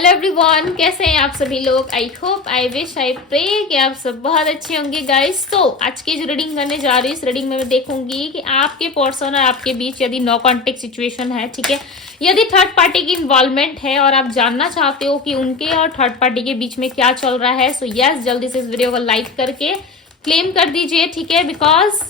Hello everyone, कैसे हैं आप सभी लोग। I hope, I wish, I pray कि आप सब बहुत अच्छे होंगे गाइस। तो आज की जो रीडिंग करने जा रही हूँ, इस रीडिंग में मैं देखूंगी कि आपके पर्सन और आपके बीच यदि नो कॉन्टेक्ट सिचुएशन है, ठीक है, यदि थर्ड पार्टी की इन्वॉल्वमेंट है और आप जानना चाहते हो कि उनके और थर्ड पार्टी के बीच में क्या चल रहा है, सो यस, जल्दी से इस वीडियो को लाइक करके क्लेम कर दीजिए, ठीक है, बिकॉज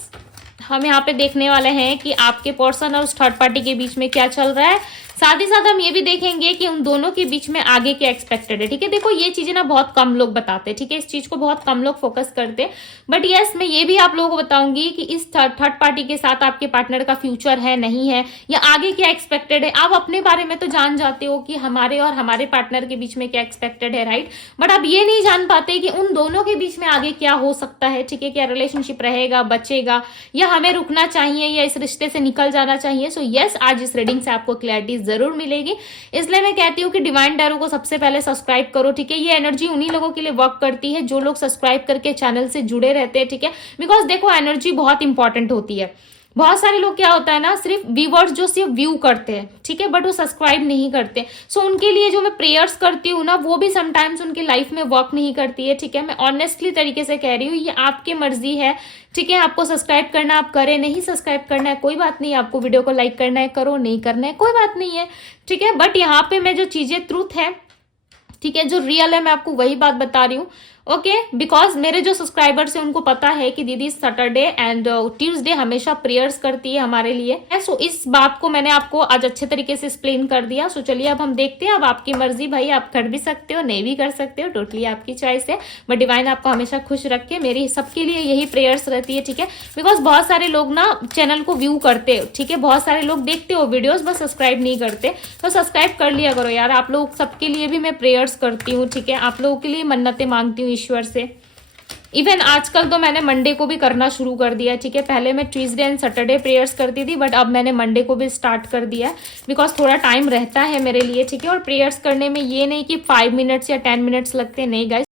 हम यहाँ पे देखने वाले हैं कि आपके पर्सन और उस थर्ड पार्टी के बीच में क्या चल रहा है। साथ ही साथ हम ये भी देखेंगे कि उन दोनों के बीच में आगे क्या एक्सपेक्टेड है, ठीक है। देखो, ये चीजें ना बहुत कम लोग बताते हैं, ठीक है, इस चीज को बहुत कम लोग फोकस करते हैं। बट यस, मैं ये भी आप लोगों को बताऊंगी कि इस थर्ड पार्टी के साथ आपके पार्टनर का फ्यूचर है, नहीं है, या आगे क्या एक्सपेक्टेड है। आप अपने बारे में तो जान जाते हो कि हमारे और हमारे पार्टनर के बीच में क्या एक्सपेक्टेड है, राइट। बट आप ये नहीं जान पाते कि उन दोनों के बीच में आगे क्या हो सकता है, ठीक है, क्या रिलेशनशिप रहेगा, बचेगा, या हमें रुकना चाहिए, या इस रिश्ते से निकल जाना चाहिए। सो यस, आज इस रीडिंग से आपको क्लैरिटी जरूर मिलेगी। इसलिए मैं कहती हूँ कि डिवाइन टैरो को सबसे पहले सब्सक्राइब करो, ठीक है। ये एनर्जी उन्हीं लोगों के लिए वर्क करती है जो लोग सब्सक्राइब करके चैनल से जुड़े रहते हैं, ठीक है। बिकॉज देखो, एनर्जी बहुत इंपॉर्टेंट होती है। बहुत सारे लोग क्या होता है ना, सिर्फ व्यूवर्स जो सिर्फ व्यू करते हैं, ठीक है, बट वो सब्सक्राइब नहीं करते। सो उनके लिए जो मैं प्रेयर्स करती हूँ ना, वो भी समटाइम्स उनकी लाइफ में वर्क नहीं करती है, ठीक है। मैं ऑनेस्टली तरीके से कह रही हूँ, ये आपकी मर्जी है, ठीक है। आपको सब्सक्राइब करना आप करें, नहीं सब्सक्राइब करना है कोई बात नहीं, आपको वीडियो को लाइक करना है करो, नहीं करना है कोई बात नहीं है, ठीक है। बट यहाँ पे मैं जो चीजें ट्रूथ है, ठीक है, जो रियल है, मैं आपको वही बात बता रही हूँ, ओके। बिकॉज मेरे जो सब्सक्राइबर्स हैं उनको पता है कि दीदी सैटरडे एंड ट्यूसडे हमेशा प्रेयर्स करती है हमारे लिए। सो इस बात को मैंने आपको आज अच्छे तरीके से एक्सप्लेन कर दिया। सो चलिए अब हम देखते हैं। अब आपकी मर्जी भाई, आप कर भी सकते हो, नहीं भी कर सकते हो, टोटली आपकी चॉइस है। बट डिवाइन आपको हमेशा खुश रखे, मेरी सबके लिए यही प्रेयर्स रहती है, ठीक है। बिकॉज बहुत सारे लोग ना चैनल को व्यू करते हो, ठीक है, बहुत सारे लोग देखते हो वीडियोज, बस सब्सक्राइब नहीं करते। तो सब्सक्राइब कर लिया करो यार। आप लोग सबके लिए भी मैं प्रेयर्स करती हूँ, ठीक है, आप लोगों के लिए मन्नतें मांगती हूँ ईश्वर से। इवन आजकल तो मैंने मंडे को भी करना शुरू कर दिया, ठीक है। पहले मैं ट्यूसडे एंड सैटरडे प्रेयर्स करती थी, बट अब मैंने मंडे को भी स्टार्ट कर दिया, बिकॉज थोड़ा टाइम रहता है मेरे लिए, ठीक है। और प्रेयर्स करने में ये नहीं कि 5 मिनट्स या 10 मिनट्स लगते, नहीं गाइस,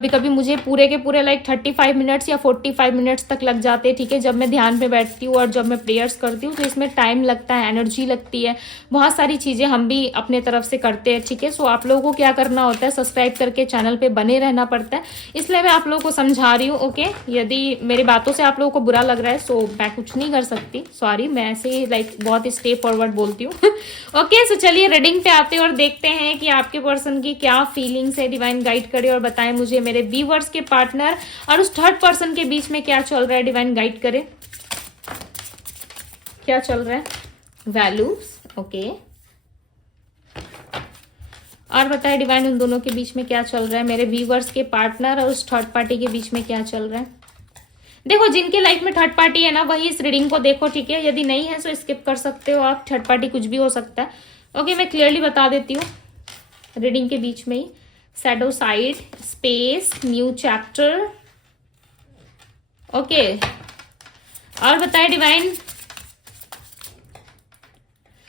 कभी कभी मुझे पूरे के पूरे 35 मिनट्स या 45 मिनट्स तक लग जाते हैं, ठीक है, जब मैं ध्यान पे बैठती हूँ और जब मैं प्रेयर्स करती हूँ। तो इसमें टाइम लगता है, एनर्जी लगती है, बहुत सारी चीज़ें हम भी अपने तरफ से करते हैं, ठीक है। सो आप लोगों को क्या करना होता है, सब्सक्राइब करके चैनल पे बने रहना पड़ता है। इसलिए मैं आप लोगों को समझा रही हूँ, ओके। यदि मेरी बातों से आप लोगों को बुरा लग रहा है, सो मैं कुछ नहीं कर सकती, सॉरी, मैं ऐसे ही बहुत स्टेप फॉरवर्ड बोलती हूँ। ओके, सो चलिए रीडिंग पे आते हैं और देखते हैं कि आपके पर्सन की क्या फीलिंग्स है। डिवाइन गाइड करे और बताएं मुझे मेरे व्यूअर्स के पार्टनर और उस थर्ड पर्सन के बीच में क्या चल रहा है। डिवाइन गाइड करे, क्या चल रहा है, वैल्यूज, ओके। और बताए डिवाइन उन दोनों के बीच में क्या चल रहा है, मेरे व्यूअर्स के पार्टनर और उस थर्ड पार्टी के बीच में क्या चल रहा है। देखो, जिनके लाइफ में थर्ड पार्टी है ना, वही इस रीडिंग को देखो, ठीक है। यदि नहीं है तो स्किप कर सकते हो आप, थर्ड पार्टी कुछ भी हो सकता है, ओके। मैं क्लियरली बता देती हूँ रीडिंग के बीच में ही। Shadow side, space, new chapter, okay. और बताए डिवाइन,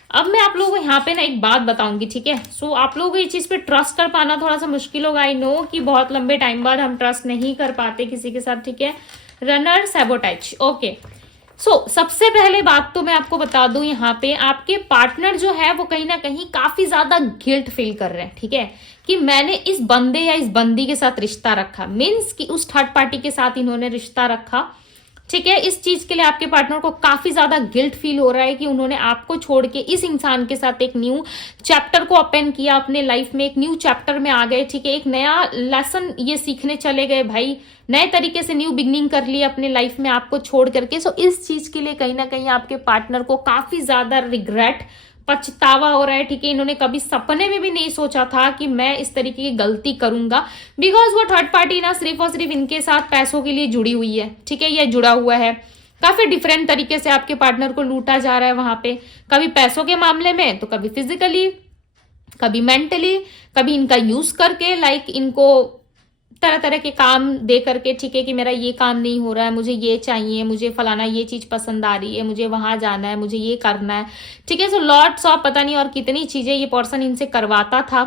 अब मैं आप लोगों को यहाँ पे ना एक बात बताऊंगी, ठीक है। सो आप लोगों को ये चीज पे ट्रस्ट कर पाना थोड़ा सा मुश्किल होगा। आई नो कि बहुत लंबे टाइम बाद हम ट्रस्ट नहीं कर पाते किसी के साथ, ठीक है। Runner, sabotage, okay. सो सबसे पहले बात तो मैं आपको बता दूं, यहाँ पे आपके पार्टनर जो है वो कहीं ना कहीं काफी ज्यादा गिल्ट फील कर रहे हैं, ठीक है, कि मैंने इस बंदे या इस बंदी के साथ रिश्ता रखा, मीन्स कि उस थर्ड पार्टी के साथ इन्होंने रिश्ता रखा, ठीक है। इस चीज के लिए आपके पार्टनर को काफी ज्यादा गिल्ट फील हो रहा है कि उन्होंने आपको छोड़ के इस इंसान के साथ एक न्यू चैप्टर को ओपन किया, अपने लाइफ में एक न्यू चैप्टर में आ गए, ठीक है। एक नया लेसन ये सीखने चले गए भाई, नए तरीके से न्यू बिगनिंग कर ली अपने लाइफ में आपको छोड़ करके। सो इस चीज के लिए कहीं ना कहीं आपके पार्टनर को काफी ज्यादा रिग्रेट, पछतावा हो रहा है, ठीक है। इन्होंने कभी सपने में भी नहीं सोचा था कि मैं इस तरीके की गलती करूंगा, बिकॉज वो थर्ड पार्टी ना सिर्फ और सिर्फ इनके साथ पैसों के लिए जुड़ी हुई है, ठीक है, ये जुड़ा हुआ है। काफी डिफरेंट तरीके से आपके पार्टनर को लूटा जा रहा है वहां पे, कभी पैसों के मामले में, तो कभी फिजिकली, कभी मेंटली, कभी इनका यूज करके, लाइक इनको तरह तरह के काम दे करके, ठीक है, कि मेरा ये काम नहीं हो रहा है, मुझे ये चाहिए, मुझे फलाना ये चीज पसंद आ रही है, मुझे वहां जाना है, मुझे ये करना है, ठीक है। सो लॉट्स ऑफ पता नहीं और कितनी चीजें ये पर्सन इनसे करवाता था,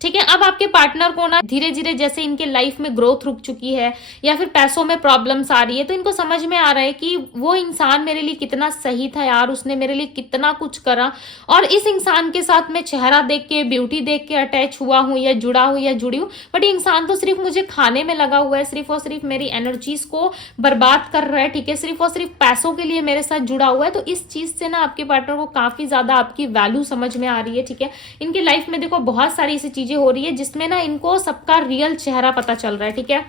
ठीक है। अब आपके पार्टनर को ना धीरे धीरे जैसे इनके लाइफ में ग्रोथ रुक चुकी है या फिर पैसों में प्रॉब्लम्स आ रही है, तो इनको समझ में आ रहा है कि वो इंसान मेरे लिए कितना सही था यार, उसने मेरे लिए कितना कुछ करा, और इस इंसान के साथ मैं चेहरा देख के, ब्यूटी देख के अटैच हुआ हूँ या जुड़ा हूँ या जुड़ी हूँ, बट ये इंसान तो सिर्फ मुझे खाने में लगा हुआ है, सिर्फ और सिर्फ मेरी एनर्जीज को बर्बाद कर रहा है। ठीक है, सिर्फ और सिर्फ पैसों के लिए मेरे साथ जुड़ा हुआ है। तो इस चीज से ना आपके पार्टनर को काफी ज्यादा आपकी वैल्यू समझ में आ रही है। ठीक है, इनकी लाइफ में देखो बहुत सारी ऐसी चीजें हो रही है जिसमें ना इनको सबका रियल चेहरा पता चल रहा है। ठीक है,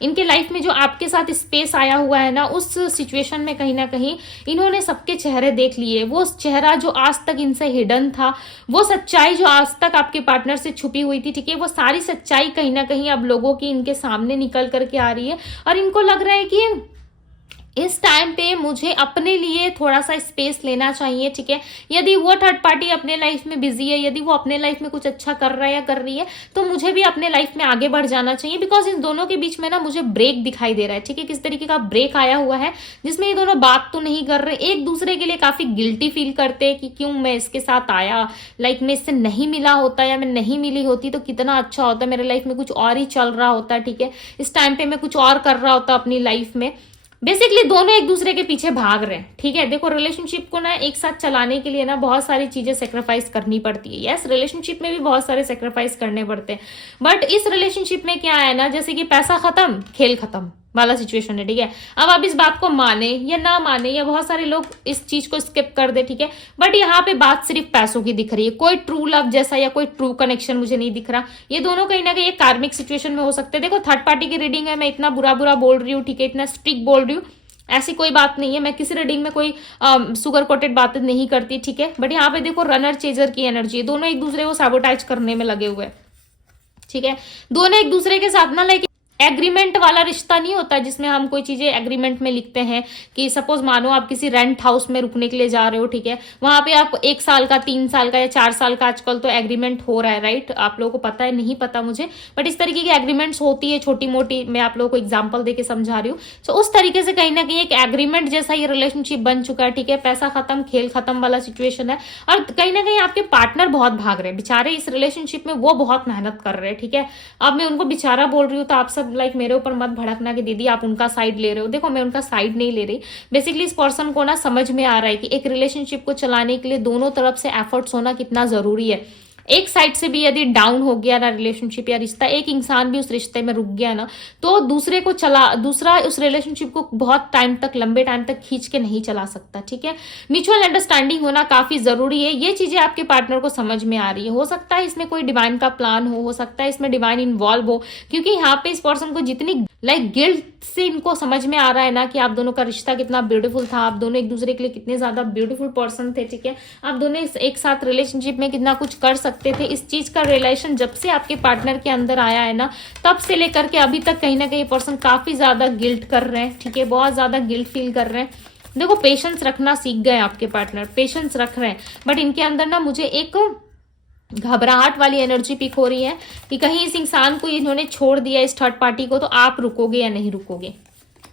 इनके लाइफ में जो आपके साथ स्पेस आया हुआ है ना, उस सिचुएशन में कहीं ना कहीं इन्होंने सबके चेहरे देख लिए। वो चेहरा जो आज तक इनसे हिडन था, वो सच्चाई जो आज तक आपके पार्टनर से छुपी हुई थी, ठीक है, वो सारी सच्चाई कहीं ना कहीं अब लोगों की इनके सामने निकल करके आ रही है। और इनको लग रहा है कि इस टाइम पे मुझे अपने लिए थोड़ा सा स्पेस लेना चाहिए। ठीक है, यदि वो थर्ड पार्टी अपने लाइफ में बिजी है, यदि वो अपने लाइफ में कुछ अच्छा कर रहा है या कर रही है, तो मुझे भी अपने लाइफ में आगे बढ़ जाना चाहिए। बिकॉज इन दोनों के बीच में ना मुझे ब्रेक दिखाई दे रहा है। ठीक है, किस तरीके का ब्रेक आया हुआ है जिसमें ये दोनों बात तो नहीं कर रहे, एक दूसरे के लिए काफी गिल्टी फील करते हैं कि क्यों मैं इसके साथ आया, लाइक मैं इससे नहीं मिला होता या मैं नहीं मिली होती तो कितना अच्छा होता, मेरे लाइफ में कुछ और ही चल रहा होता। ठीक है, इस टाइम पे मैं कुछ और कर रहा होता अपनी लाइफ में। बेसिकली दोनों एक दूसरे के पीछे भाग रहे हैं। ठीक है, देखो रिलेशनशिप को ना एक साथ चलाने के लिए ना बहुत सारी चीजें सेक्रीफाइस करनी पड़ती है। यस, रिलेशनशिप में भी बहुत सारे सेक्रीफाइस करने पड़ते हैं, बट इस रिलेशनशिप में क्या है ना, जैसे कि पैसा खत्म खेल खत्म वाला सिचुएशन है। ठीक है, अब आप इस बात को माने या ना माने, या बहुत सारे लोग इस चीज को स्किप कर दे, ठीक है, बट यहाँ पे बात सिर्फ पैसों की दिख रही है। कोई ट्रू लव जैसा या कोई ट्रू कनेक्शन मुझे नहीं दिख रहा। ये दोनों कहीं ना कहीं एक कार्मिक सिचुएशन में हो सकते हैं। देखो थर्ड पार्टी की रीडिंग है, मैं इतना बुरा बुरा बोल रही हूँ, ठीक है, इतना स्ट्रिक्ट बोल रही हूँ, ऐसी कोई बात नहीं है। मैं किसी रीडिंग में कोई सुगर कोटेड बातें नहीं करती। ठीक है, बट यहाँ पे देखो रनर चेजर की एनर्जी है, दोनों एक दूसरे को सैबोटाइज करने में लगे हुए हैं। ठीक है, दोनों एक दूसरे के साथ ना लाइक एग्रीमेंट वाला रिश्ता नहीं होता जिसमें हम कोई चीजें एग्रीमेंट में लिखते हैं कि सपोज मानो आप किसी रेंट हाउस में रुकने के लिए जा रहे हो। ठीक है, वहां पे आप 1 साल का, 3 साल का या 4 साल का आजकल तो एग्रीमेंट हो रहा है, राइट? आप लोगों को पता है, नहीं पता मुझे, बट इस तरीके की एग्रीमेंट्स होती है छोटी मोटी, मैं आप लोगों को एग्जाम्पल देके समझा रही हूँ। सो उस तरीके से कहीं ना कहीं एक एग्रीमेंट जैसा ये रिलेशनशिप बन चुका है। ठीक है, पैसा खत्म खेल खत्म वाला सिचुएशन है, और कहीं ना कहीं आपके पार्टनर बहुत भाग रहे हैं बेचारे इस रिलेशनशिप में, वो बहुत मेहनत कर रहे हैं। ठीक है, अब मैं उनको बेचारा बोल रही हूँ तो आप सब लाइक मेरे ऊपर मत भड़कना कि दीदी आप उनका साइड ले रहे हो। देखो मैं उनका साइड नहीं ले रही। बेसिकली इस पर्सन को ना समझ में आ रहा है कि एक रिलेशनशिप को चलाने के लिए दोनों तरफ से एफर्ट्स होना कितना जरूरी है। एक साइड से भी यदि डाउन हो गया ना रिलेशनशिप या रिश्ता, एक इंसान भी उस रिश्ते में रुक गया ना, तो दूसरा उस रिलेशनशिप को बहुत टाइम तक, लंबे टाइम तक खींच के नहीं चला सकता। ठीक है, म्यूचुअल अंडरस्टैंडिंग होना काफी जरूरी है। ये चीजें आपके पार्टनर को समझ में आ रही है। हो सकता है इसमें कोई डिवाइन का प्लान हो सकता है इसमें डिवाइन इन्वॉल्व हो, क्योंकि यहाँ पे इस पर्सन को जितनी लाइक गिल्ट से इनको समझ में आ रहा है ना कि आप दोनों का रिश्ता कितना ब्यूटीफुल था, आप दोनों एक दूसरे के लिए कितने ज्यादा ब्यूटीफुल पर्सन थे। ठीक है, आप दोनों एक साथ रिलेशनशिप में कितना कुछ कर सकते थे। इस चीज का रिलेशन जब से आपके पार्टनर के अंदर आया है ना, तब से लेकर के अभी तक कहीं ना कहीं पर्सन काफी ज्यादा गिल्ट कर रहे हैं। ठीक है, बहुत ज्यादा गिल्ट फील कर रहे हैं। देखो पेशेंस रखना सीख गए आपके पार्टनर, पेशेंस रख रहे हैं, बट इनके अंदर ना मुझे एक घबराहट वाली एनर्जी पिक हो रही है कि कहीं इस इंसान को इन्होंने छोड़ दिया, इस थर्ड पार्टी को, तो आप रुकोगे या नहीं रुकोगे।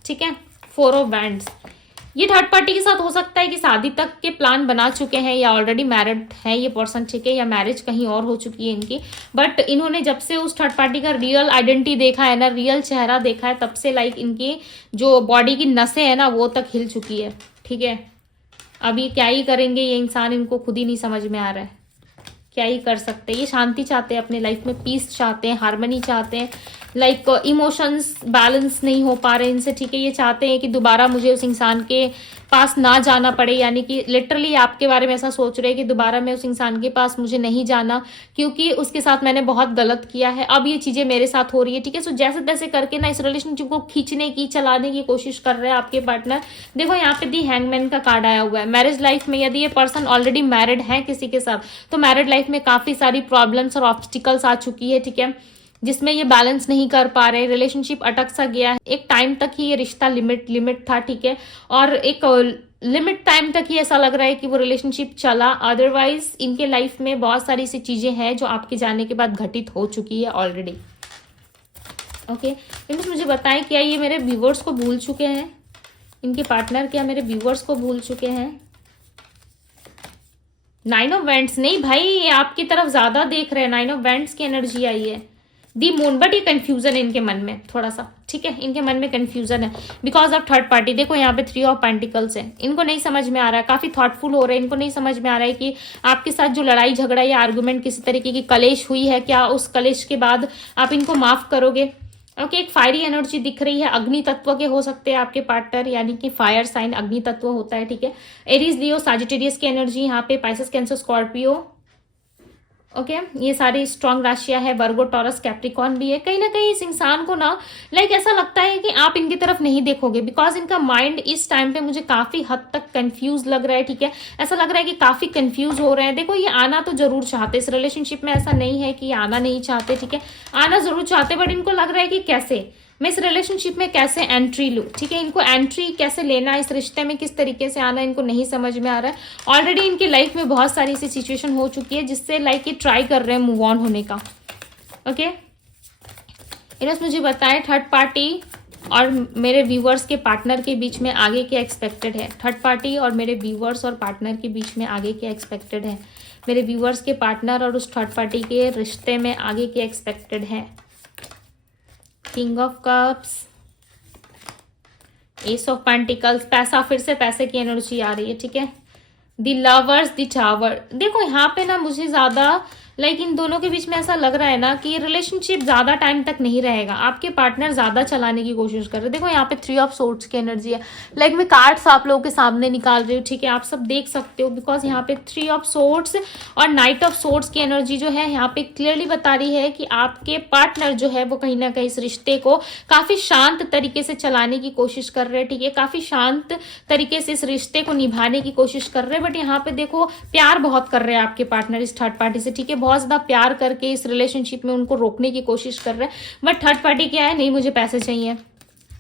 ठीक है, 4 ऑफ वैंड्स, ये थर्ड पार्टी के साथ हो सकता है कि शादी तक के प्लान बना चुके हैं या ऑलरेडी मैरिड है ये पर्सन। ठीक है, या मैरिज कहीं और हो चुकी है इनकी, बट इन्होंने जब से उस थर्ड पार्टी का रियल आइडेंटिटी देखा है ना, रियल चेहरा देखा है, तब से लाइक इनकी जो बॉडी की नसें है ना वो तक हिल चुकी है। ठीक है, अभी क्या ही करेंगे ये इंसान, इनको खुद ही नहीं समझ में आ रहा है क्या ही कर सकते हैं। ये शांति चाहते हैं अपने लाइफ में, पीस चाहते हैं, हार्मनी चाहते हैं, लाइक इमोशंस बैलेंस नहीं हो पा रहे इनसे। ठीक है, ये चाहते हैं कि दोबारा मुझे उस इंसान के पास ना जाना पड़े, यानी कि लिटरली आपके बारे में ऐसा सोच रहे हैं कि दोबारा मैं उस इंसान के पास मुझे नहीं जाना, क्योंकि उसके साथ मैंने बहुत गलत किया है, अब ये चीजें मेरे साथ हो रही है। ठीक है, सो जैसे तैसे करके ना इस रिलेशनशिप को खींचने की, चलाने की कोशिश कर रहे हैं आपके पार्टनर। देखो यहाँ पे दी हैंगमैन का कार्ड आया हुआ है। मैरिज लाइफ में यदि ये पर्सन ऑलरेडी मैरिड है किसी के साथ, तो मैरिड लाइफ में काफी सारी प्रॉब्लम्स और ऑब्स्टिकल्स आ चुकी है। ठीक है, जिसमें ये बैलेंस नहीं कर पा रहे, रिलेशनशिप अटक सा गया है। एक टाइम तक ही ये रिश्ता लिमिट था। ठीक है, और एक लिमिट टाइम तक ही ऐसा लग रहा है कि वो रिलेशनशिप चला, अदरवाइज इनके लाइफ में बहुत सारी सी चीजें हैं जो आपके जाने के बाद घटित हो चुकी है ऑलरेडी। ओके, मुझे बताएं क्या ये मेरे व्यूवर्स को भूल चुके हैं, इनके पार्टनर क्या मेरे व्यूवर्स को भूल चुके हैं? नाइन ऑफ वेंट्स नहीं भाई, ये आपकी तरफ ज्यादा देख रहे हैं, नाइन ऑफ वेंट्स की एनर्जी आई है, दी मून। बट ये कंफ्यूजन है इनके मन में थोड़ा सा, ठीक है, इनके मन में कंफ्यूजन है बिकॉज ऑफ थर्ड पार्टी। देखो यहाँ पे थ्री ऑफ पेंटिकल्स है, इनको नहीं समझ में आ रहा है, काफी थॉटफुल हो रहे हैं, इनको नहीं समझ में आ रहा है कि आपके साथ जो लड़ाई झगड़ा या आर्गुमेंट किसी तरीके की कलेश हुई है, क्या उस कलेश के बाद आप इनको माफ करोगे। ओके, एक फायरी एनर्जी दिख रही है, अग्नि तत्व के हो सकते हैं आपके पार्टनर, यानी कि फायर साइन अग्नि तत्व होता है, ठीक है। एरीज, लियो, साजिटेरियस की एनर्जी यहाँ पे, पाइसेस, कैंसर, स्कॉर्पियो। ओके ये सारी स्ट्रॉन्ग राशियां है, वर्गो, टॉरस, कैप्रिकॉन भी है। कहीं ना कहीं इस इंसान को ना लाइक ऐसा लगता है कि आप इनकी तरफ नहीं देखोगे बिकॉज इनका माइंड इस टाइम पे मुझे काफी हद तक कंफ्यूज लग रहा है, ठीक है। ऐसा लग रहा है कि काफी कंफ्यूज हो रहे हैं। देखो ये आना तो जरूर चाहते इस रिलेशनशिप में, ऐसा नहीं है कि ये आना नहीं चाहते, ठीक है, आना जरूर चाहते, बट इनको लग रहा है कि कैसे मैं इस रिलेशनशिप में कैसे एंट्री लूँ, ठीक है। इनको एंट्री कैसे लेना, इस रिश्ते में किस तरीके से आना, इनको नहीं समझ में आ रहा है। ऑलरेडी इनकी लाइफ में बहुत सारी ऐसी सिचुएशन हो चुकी है जिससे लाइक ये ट्राई कर रहे हैं मूव ऑन होने का। ओके इनस मुझे बताएं थर्ड पार्टी और मेरे व्यूवर्स के पार्टनर के बीच में आगे क्या एक्सपेक्टेड है। थर्ड पार्टी और मेरे व्यूवर्स और पार्टनर के बीच में आगे क्या एक्सपेक्टेड है। मेरे व्यूवर्स के पार्टनर और उस थर्ड पार्टी के रिश्ते में आगे क्या एक्सपेक्टेड है। King of cups, S of pentacles, पैसा, फिर से पैसे की एनर्जी आ रही है, ठीक है। The lovers, the tower. देखो यहाँ पे ना मुझे ज्यादा लाइक इन दोनों के बीच में ऐसा लग रहा है ना कि रिलेशनशिप ज्यादा टाइम तक नहीं रहेगा, आपके पार्टनर ज्यादा चलाने की कोशिश कर रहे हैं। देखो यहाँ पे थ्री ऑफ सोर्ड्स की एनर्जी है, लाइक मैं कार्ड्स आप लोगों के सामने निकाल रही हूँ, ठीक है, आप सब देख सकते हो बिकॉज यहाँ पे थ्री ऑफ सोर्ड्स और नाइट ऑफ सोर्ड्स की एनर्जी जो है यहाँ पे क्लियरली बता रही है कि आपके पार्टनर जो है वो कहीं ना कहीं इस रिश्ते को काफी शांत तरीके से चलाने की कोशिश कर रहे हैं, ठीक है, काफी शांत तरीके से इस रिश्ते को निभाने की कोशिश कर रहे हैं। बट यहाँ पे देखो प्यार बहुत कर रहे हैं आपके पार्टनर इस थर्ड पार्टी से, ठीक है, बहुत ज्यादा प्यार करके इस रिलेशनशिप में उनको रोकने की कोशिश कर रहे हैं। बट थर्ड पार्टी क्या है, नहीं मुझे पैसे चाहिए,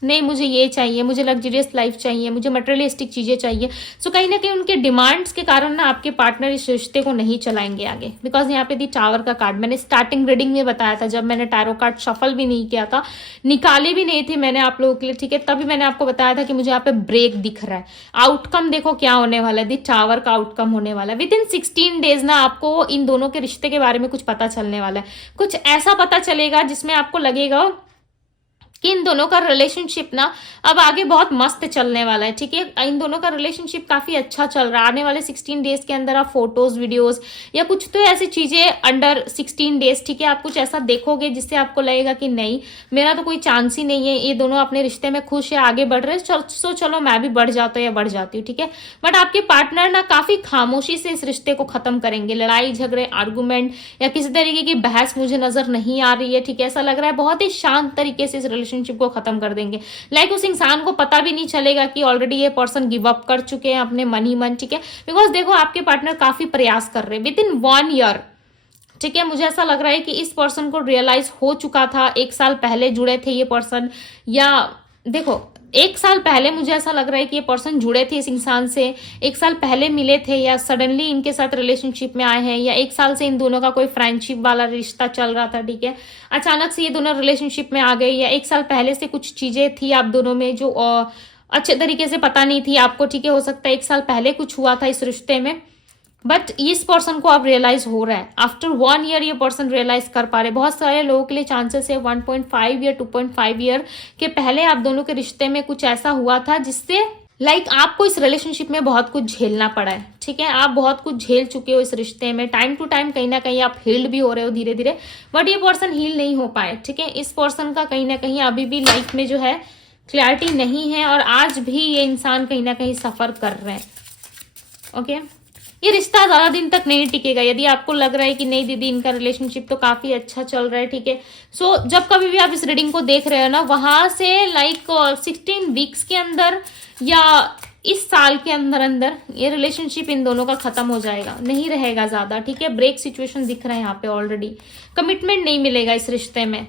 नहीं मुझे ये चाहिए, मुझे लग्जरियस लाइफ चाहिए, मुझे मटेरियलिस्टिक चीजें चाहिए। सो कहीं ना कहीं उनके डिमांड्स के कारण ना आपके पार्टनर इस रिश्ते को नहीं चलाएंगे आगे बिकॉज यहाँ पे दी टावर का कार्ड मैंने स्टार्टिंग रीडिंग में बताया था, जब मैंने टैरो कार्ड शफल भी नहीं किया था, निकाले भी नहीं थे मैंने आप लोगों के लिए, ठीक है, तभी मैंने आपको बताया था कि मुझे यहाँ पे ब्रेक दिख रहा है। आउटकम देखो क्या होने वाला है, दी टावर का आउटकम होने वाला है। विद इन 16 डेज ना आपको इन दोनों के रिश्ते के बारे में कुछ पता चलने वाला है, कुछ ऐसा पता चलेगा जिसमें आपको लगेगा कि इन दोनों का रिलेशनशिप ना अब आगे बहुत मस्त चलने वाला है, ठीक है, इन दोनों का रिलेशनशिप काफी अच्छा चल रहा है। आने वाले 16 डेज के अंदर आप फोटोज, वीडियोस या कुछ तो ऐसी चीजें अंडर 16 डेज, ठीक है, आप कुछ ऐसा देखोगे जिससे आपको लगेगा कि नहीं मेरा तो कोई चांस ही नहीं है, ये दोनों अपने रिश्ते में खुश है, आगे बढ़ रहे हैं, चलो मैं भी बढ़ जाता हूँ या बढ़ जाती हूँ, ठीक है। बट आपके पार्टनर ना काफी खामोशी से इस रिश्ते को खत्म करेंगे, लड़ाई झगड़े, आर्गूमेंट या किसी तरीके की बहस मुझे नजर नहीं आ रही है, ठीक है, ऐसा लग रहा है बहुत ही शांत तरीके से इस रिलेशनशिप को खत्म कर देंगे। लाइक उस इंसान को पता भी नहीं चलेगा कि ऑलरेडी ये पर्सन गिव अप कर चुके हैं अपने मन ही मन, ठीक है, बिकॉज देखो आपके पार्टनर काफी प्रयास कर रहे हैं विद इन 1 ईयर, ठीक है। मुझे ऐसा लग रहा है कि इस पर्सन को रियलाइज हो चुका था, 1 साल पहले जुड़े थे ये पर्सन, या देखो 1 साल पहले मुझे ऐसा लग रहा है कि ये पर्सन जुड़े थे इस इंसान से, 1 साल पहले मिले थे या सडनली इनके साथ रिलेशनशिप में आए हैं, या 1 साल से इन दोनों का कोई फ्रेंडशिप वाला रिश्ता चल रहा था, ठीक है, अचानक से ये दोनों रिलेशनशिप में आ गए, या 1 साल पहले से कुछ चीजें थी आप दोनों में जो अच्छे तरीके से पता नहीं थी आपको, ठीक है, हो सकता है 1 साल पहले कुछ हुआ था इस रिश्ते में, बट इस पर्सन को अब रियलाइज हो रहा है आफ्टर 1 ईयर, ये पर्सन रियलाइज कर पा रहे। बहुत सारे लोगों के लिए चांसेस है 1.5 ईयर 2.5 ईयर के पहले आप दोनों के रिश्ते में कुछ ऐसा हुआ था जिससे लाइक आपको इस रिलेशनशिप में बहुत कुछ झेलना पड़ा है, ठीक है, आप बहुत कुछ झेल चुके हो इस रिश्ते में, टाइम टू टाइम कहीं ना कहीं आप हील्ड भी हो रहे हो धीरे धीरे, बट ये पर्सन हील नहीं हो पाए, ठीक है। इस पर्सन का कहीं ना कहीं अभी भी लाइफ में जो है क्लैरिटी नहीं है और आज भी ये इंसान कहीं ना कहीं सफर कर रहे हैं। ओके ये रिश्ता ज्यादा दिन तक नहीं टिकेगा। यदि आपको लग रहा है कि नहीं दीदी इनका रिलेशनशिप तो काफी अच्छा चल रहा है, ठीक है, सो जब कभी भी आप इस रीडिंग को देख रहे हो ना, वहां से लाइक 16 वीक्स के अंदर या इस साल के अंदर अंदर ये रिलेशनशिप इन दोनों का खत्म हो जाएगा, नहीं रहेगा ज्यादा, ठीक है। ब्रेक सिचुएशन दिख रहा है यहाँ पे, ऑलरेडी कमिटमेंट नहीं मिलेगा इस रिश्ते में,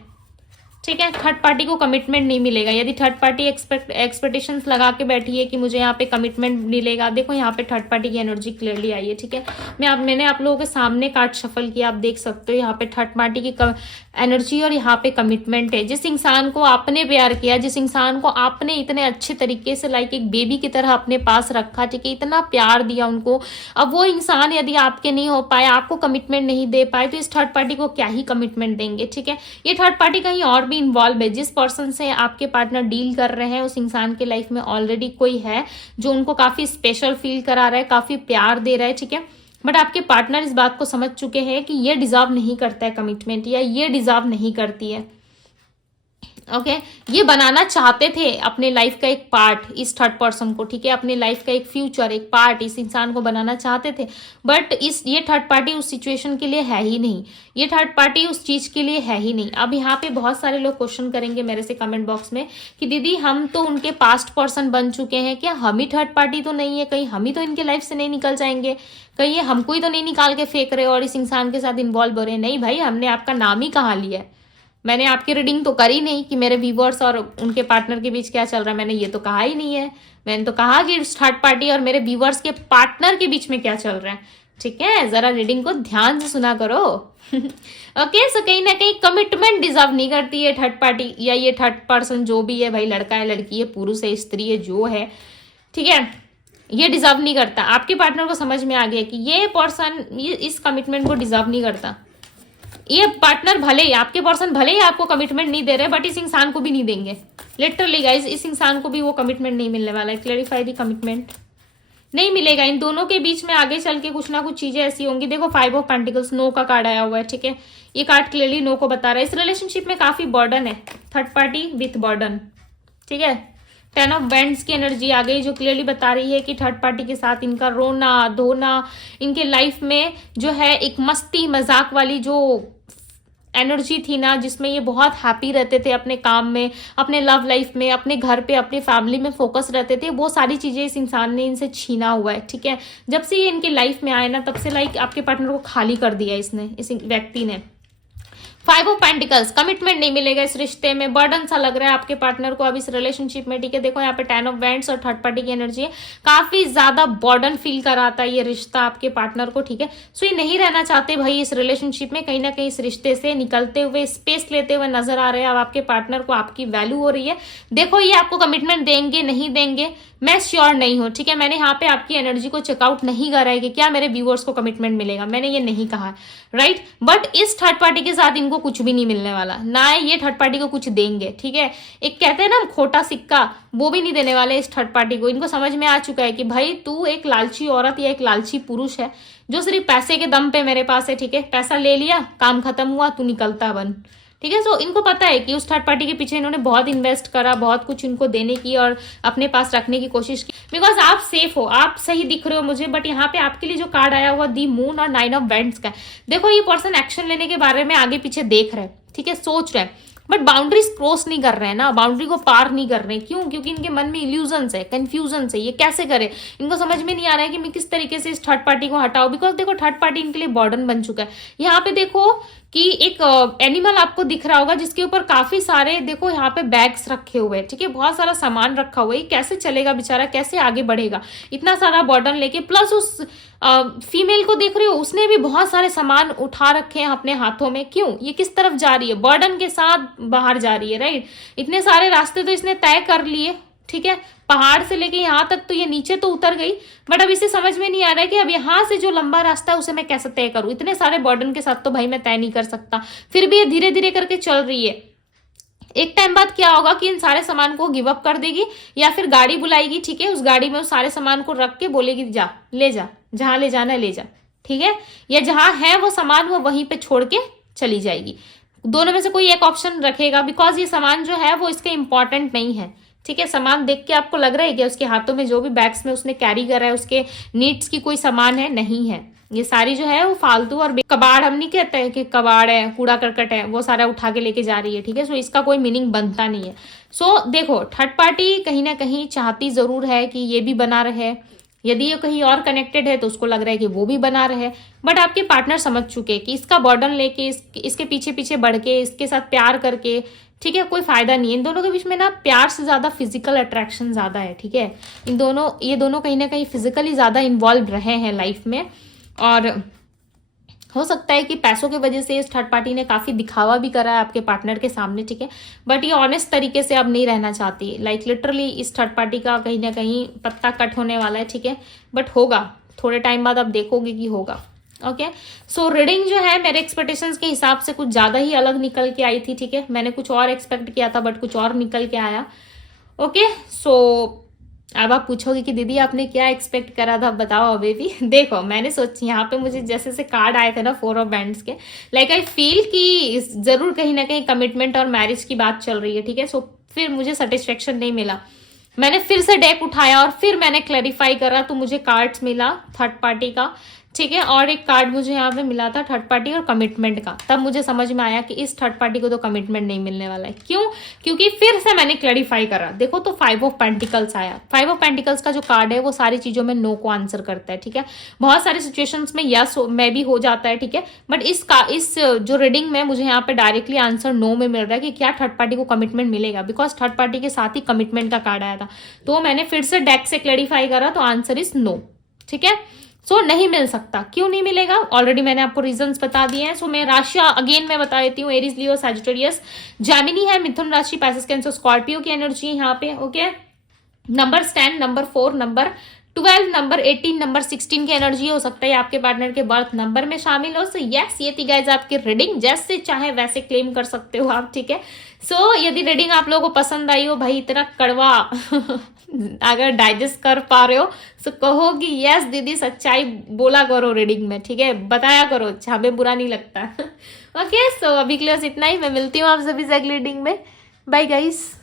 ठीक है, थर्ड पार्टी को कमिटमेंट नहीं मिलेगा। यदि थर्ड पार्टी एक्सपेक्टेशंस लगा के बैठी है कि मुझे यहाँ पे कमिटमेंट मिलेगा, देखो यहाँ पे थर्ड पार्टी की एनर्जी क्लियरली आई है। ठीक है, मैंने आप लोगों के सामने कार्ड शफल किया, आप देख सकते हो यहाँ पे थर्ड पार्टी की एनर्जी और यहाँ पे कमिटमेंट है। जिस इंसान को आपने प्यार किया, जिस इंसान को आपने इतने अच्छे तरीके से लाइक एक बेबी की तरह अपने पास रखा, ठीक है, इतना प्यार दिया उनको, अब वो इंसान यदि आपके नहीं हो पाए, आपको कमिटमेंट नहीं दे पाए, तो इस थर्ड पार्टी को क्या ही कमिटमेंट देंगे। ठीक है, ये थर्ड पार्टी कहीं और भी इन्वॉल्व है। जिस पर्सन से आपके पार्टनर डील कर रहे हैं, उस इंसान के लाइफ में ऑलरेडी कोई है जो उनको काफी स्पेशल फील करा रहा है, काफी प्यार दे रहा है। ठीक है, बट आपके पार्टनर इस बात को समझ चुके हैं कि ये डिजर्व नहीं करता है कमिटमेंट, या ये डिजर्व नहीं करती है। ओके, ये बनाना चाहते थे अपने लाइफ का एक पार्ट इस थर्ड पर्सन को। ठीक है, अपने लाइफ का एक फ्यूचर, एक पार्ट इस इंसान को बनाना चाहते थे, बट ये थर्ड पार्टी उस सिचुएशन के लिए है ही नहीं, ये थर्ड पार्टी उस चीज के लिए है ही नहीं। अब यहाँ पे बहुत सारे लोग क्वेश्चन करेंगे मेरे से कमेंट बॉक्स में कि दीदी हम तो उनके पास्ट पर्सन बन चुके हैं, क्या हम ही थर्ड पार्टी तो नहीं है, कहीं हम ही तो इनके लाइफ से नहीं निकल जाएंगे, कहीं ये हमको ही तो नहीं निकाल के फेंक रहे और इस इंसान के साथ इन्वॉल्व हो रहे हैं। नहीं भाई, हमने आपका नाम ही कहाँ लिया है। मैंने आपकी रीडिंग तो करी नहीं कि मेरे व्यूवर्स और उनके पार्टनर के बीच क्या चल रहा है, मैंने ये तो कहा ही नहीं है। मैंने तो कहा कि थर्ड पार्टी और मेरे व्यूवर्स के पार्टनर के बीच में क्या चल रहा है। ठीक है, जरा रीडिंग को ध्यान से सुना करो। ओके, सो कहीं ना कहीं कमिटमेंट डिजर्व नहीं करती है थर्ड पार्टी, या ये थर्ड पर्सन जो भी है, भाई लड़का है, लड़की है, पुरुष है, स्त्री है, जो है, ठीक है, ये डिजर्व नहीं करता। आपके पार्टनर को समझ में आ गया कि ये पर्सन इस कमिटमेंट को डिजर्व नहीं करता। ये पार्टनर भले ही, आपके पर्सन भले ही आपको कमिटमेंट नहीं दे रहे, बट इस इंसान को भी नहीं देंगे। लिटरली गाइस, इस इंसान को भी वो कमिटमेंट नहीं मिलने वाला है। क्लैरिफाई दी, कमिटमेंट नहीं मिलेगा इन दोनों के बीच में। आगे चल के कुछ ना कुछ चीजें ऐसी होंगी। देखो 5 ऑफ पेंटिकल्स, नो का कार्ड आया हुआ है। ठीक है, ये कार्ड क्लियरली नो को बता रहा है। इस रिलेशनशिप में काफी बर्डन है, थर्ड पार्टी विथ बर्डन। ठीक है, 10 ऑफ बैंड्स की एनर्जी आ गई, जो क्लियरली बता रही है कि थर्ड पार्टी के साथ इनका रोना धोना, इनके लाइफ में जो है एक मस्ती मजाक वाली जो एनर्जी थी ना, जिसमें ये बहुत हैप्पी रहते थे अपने काम में, अपने लव लाइफ में, अपने घर पे, अपनी फैमिली में फोकस रहते थे, वो सारी चीजें इस इंसान ने इनसे छीना हुआ है। ठीक है, जब से ये इनके लाइफ में आए ना, तब से लाइक आपके पार्टनर को खाली कर दिया इसने, इस व्यक्ति ने। 5 ऑफ पेंटिकल्स, कमिटमेंट नहीं मिलेगा इस रिश्ते में, बर्डन सा लग रहा है आपके पार्टनर को अब इस रिलेशनशिप में। ठीक है, देखो यहाँ पे 10 ऑफ वैंड्स और थर्ड पार्टी की एनर्जी है, काफी ज्यादा बर्डन फील कराता है ये रिश्ता आपके पार्टनर को। ठीक है, सो ये नहीं रहना चाहते भाई इस रिलेशनशिप में, कहीं ना कहीं इस रिश्ते से निकलते हुए, स्पेस लेते हुए नजर आ रहे हैं। अब आपके पार्टनर को आपकी वैल्यू हो रही है। देखो ये आपको कमिटमेंट देंगे नहीं देंगे मैं श्योर नहीं हूं। ठीक है, मैंने यहाँ पे आपकी एनर्जी को चेकआउट नहीं करा है कि क्या मेरे व्यूअर्स को कमिटमेंट मिलेगा, मैंने ये नहीं कहा, राइट। बट इस थर्ड पार्टी के साथ इनको कुछ भी नहीं मिलने वाला, ना ये थर्ड पार्टी को कुछ देंगे। ठीक है, एक कहते हैं ना खोटा सिक्का, वो भी नहीं देने वाले इस थर्ड पार्टी को। इनको समझ में आ चुका है कि भाई तू एक लालची औरत या एक लालची पुरुष है जो सिर्फ पैसे के दम पे मेरे पास है। ठीक है, पैसा ले लिया, काम खत्म हुआ, तू निकलता बन। ठीक है, सो इनको पता है कि उस थर्ड पार्टी के पीछे इन्होंने बहुत इन्वेस्ट करा, बहुत कुछ इनको देने की और अपने पास रखने की कोशिश की, बिकॉज आप सेफ हो, आप सही दिख रहे हो मुझे। बट यहाँ पे आपके लिए जो कार्ड आया हुआ दी मून और 9 ऑफ वैंड्स का, देखो ये पर्सन एक्शन लेने के बारे में आगे पीछे देख रहे हैं। ठीक है, सोच रहे हैं, बट बाउंड्रीज क्रॉस नहीं कर रहे हैं ना, बाउंड्री को पार नहीं कर रहे हैं। क्यों? क्योंकि इनके मन में इल्यूजन्स है, कंफ्यूजन है, ये कैसे करे, इनको समझ में नहीं आ रहा है कि मैं किस तरीके से इस थर्ड पार्टी को हटाऊं। बिकॉज देखो थर्ड पार्टी इनके लिए बर्डन बन चुका है। यहाँ पे देखो कि एक एनिमल आपको दिख रहा होगा जिसके ऊपर काफी सारे, देखो यहाँ पे बैग्स रखे हुए हैं। ठीक है, बहुत सारा सामान रखा हुआ है, कैसे चलेगा बेचारा, कैसे आगे बढ़ेगा इतना सारा बर्डन लेके। प्लस उस फीमेल को देख रहे हो, उसने भी बहुत सारे सामान उठा रखे हैं अपने हाथों में। क्यों? ये किस तरफ जा रही है? बर्डन के साथ बाहर जा रही है, राइट। इतने सारे रास्ते तो इसने तय कर लिए। ठीक है, पहाड़ से लेके यहाँ तक तो ये नीचे तो उतर गई, बट अब इसे समझ में नहीं आ रहा है कि अब यहाँ से जो लंबा रास्ता है उसे मैं कैसे तय करूं। इतने सारे बर्डन के साथ तो भाई मैं तय नहीं कर सकता। फिर भी ये धीरे धीरे करके चल रही है। एक टाइम बाद क्या होगा कि इन सारे सामान को गिव अप कर देगी या फिर गाड़ी बुलाएगी। ठीक है, उस गाड़ी में उस सारे सामान को रख के बोलेगी जा, ले जा, जहां ले जाना है ले जा। ठीक है, या जहां है वो सामान वो वहीं पे छोड़ के चली जाएगी। दोनों में से कोई एक ऑप्शन रखेगा, बिकॉज ये सामान जो है वो इसके इंपॉर्टेंट नहीं है। ठीक है, सामान देख के आपको लग रहा है कि उसके हाथों में जो भी बैग्स में उसने कैरी करा है उसके नीड्स की कोई सामान है? नहीं है। ये सारी जो है वो फालतू और कबाड़, हम नहीं कहते हैं कि कबाड़ है, कूड़ा करकट है, वो सारा उठा के लेके जा रही है। ठीक है, सो इसका कोई मीनिंग बनता नहीं है। सो देखो थर्ड पार्टी कहीं ना कहीं चाहती जरूर है कि ये भी बना रहे, यदि ये कहीं और कनेक्टेड है तो उसको लग रहा है कि वो भी बना रहे, बट आपके पार्टनर समझ चुके हैं कि इसका बर्डन लेके इसके पीछे पीछे बढ़ के इसके साथ प्यार करके, ठीक है, कोई फायदा नहीं है। इन दोनों के बीच में ना प्यार से ज्यादा फिजिकल अट्रैक्शन ज्यादा है, ठीक है। ये दोनों कहीं ना कहीं फिजिकली ज्यादा इन्वॉल्व रहे हैं लाइफ में, और हो सकता है कि पैसों की वजह से इस थर्ड पार्टी ने काफी दिखावा भी करा है आपके पार्टनर के सामने, ठीक है, बट ये ऑनेस्ट तरीके से अब नहीं रहना चाहती। लाइक लिटरली इस थर्ड पार्टी का कहीं ना कहीं पत्ता कट होने वाला है, ठीक है, बट होगा थोड़े टाइम बाद, आप देखोगे कि होगा। ओके, सो रीडिंग जो है मेरे एक्सपेक्टेशंस के हिसाब से कुछ ज्यादा ही अलग निकल के आई थी, ठीक है। मैंने कुछ और एक्सपेक्ट किया था बट कुछ और निकल के आया। ओके, सो अब आप पूछोगे कि दीदी आपने क्या एक्सपेक्ट करा था, बताओ अभी भी। देखो मैंने सोची, यहाँ पे मुझे जैसे से कार्ड आए थे ना 4 ऑफ बैंड्स के, लाइक आई फील कि जरूर कहीं ना कहीं कमिटमेंट और मैरिज की बात चल रही है, ठीक है। सो फिर मुझे सेटिस्फेक्शन नहीं मिला, मैंने फिर से डेक उठाया और फिर मैंने क्लैरिफाई करा, तो मुझे कार्ड्स मिला थर्ड पार्टी का, ठीक है, और एक कार्ड मुझे यहाँ पे मिला था थर्ड पार्टी और कमिटमेंट का। तब मुझे समझ में आया कि इस थर्ड पार्टी को तो कमिटमेंट नहीं मिलने वाला है। क्यों? क्योंकि फिर से मैंने क्लैरिफाई करा। देखो तो 5 ऑफ पेंटिकल्स आया। 5 ऑफ पेंटिकल्स का जो कार्ड है वो सारी चीजों में नो को आंसर करता है, ठीक है। बहुत सारी सिचुएशंस में यस में भी हो जाता है, ठीक है, बट इस जो रीडिंग में मुझे यहाँ पे डायरेक्टली आंसर नो में मिल रहा है कि क्या थर्ड पार्टी को कमिटमेंट मिलेगा, बिकॉज थर्ड पार्टी के साथ ही कमिटमेंट का कार्ड आया था। तो मैंने फिर से डेक से क्लैरिफाई करा, तो आंसर इज नो, ठीक है। सो नहीं मिल सकता। क्यों नहीं मिलेगा? ऑलरेडी मैंने आपको रीजंस बता दिए हैं। सो मैं राशियां अगेन मैं बता देती हूँ। एरीज, लियो, सैजिटेरियस, जेमिनी है, मिथुन राशि, पाइसेस, कैंसर, स्कॉर्पियो की एनर्जी यहाँ पे। Okay, number 10, number 4, number 12, number 18, number 16 की एनर्जी हो सकता है आपके पार्टनर के बर्थ नंबर में शामिल हो। सो यस, ये थी गाइस आपकी रीडिंग। जैसे चाहे वैसे क्लेम कर सकते हो आप, ठीक है। सो यदि रीडिंग आप लोगों को पसंद आई हो, भाई इतना कड़वा अगर डाइजेस्ट कर पा रहे हो तो कहो कि यस दीदी सच्चाई बोला करो रीडिंग में, ठीक है, बताया करो, हमें बुरा नहीं लगता। ओके, सो अभी के लिए बस इतना ही। मैं मिलती हूँ आप सभी से अगली रीडिंग में। Bye guys.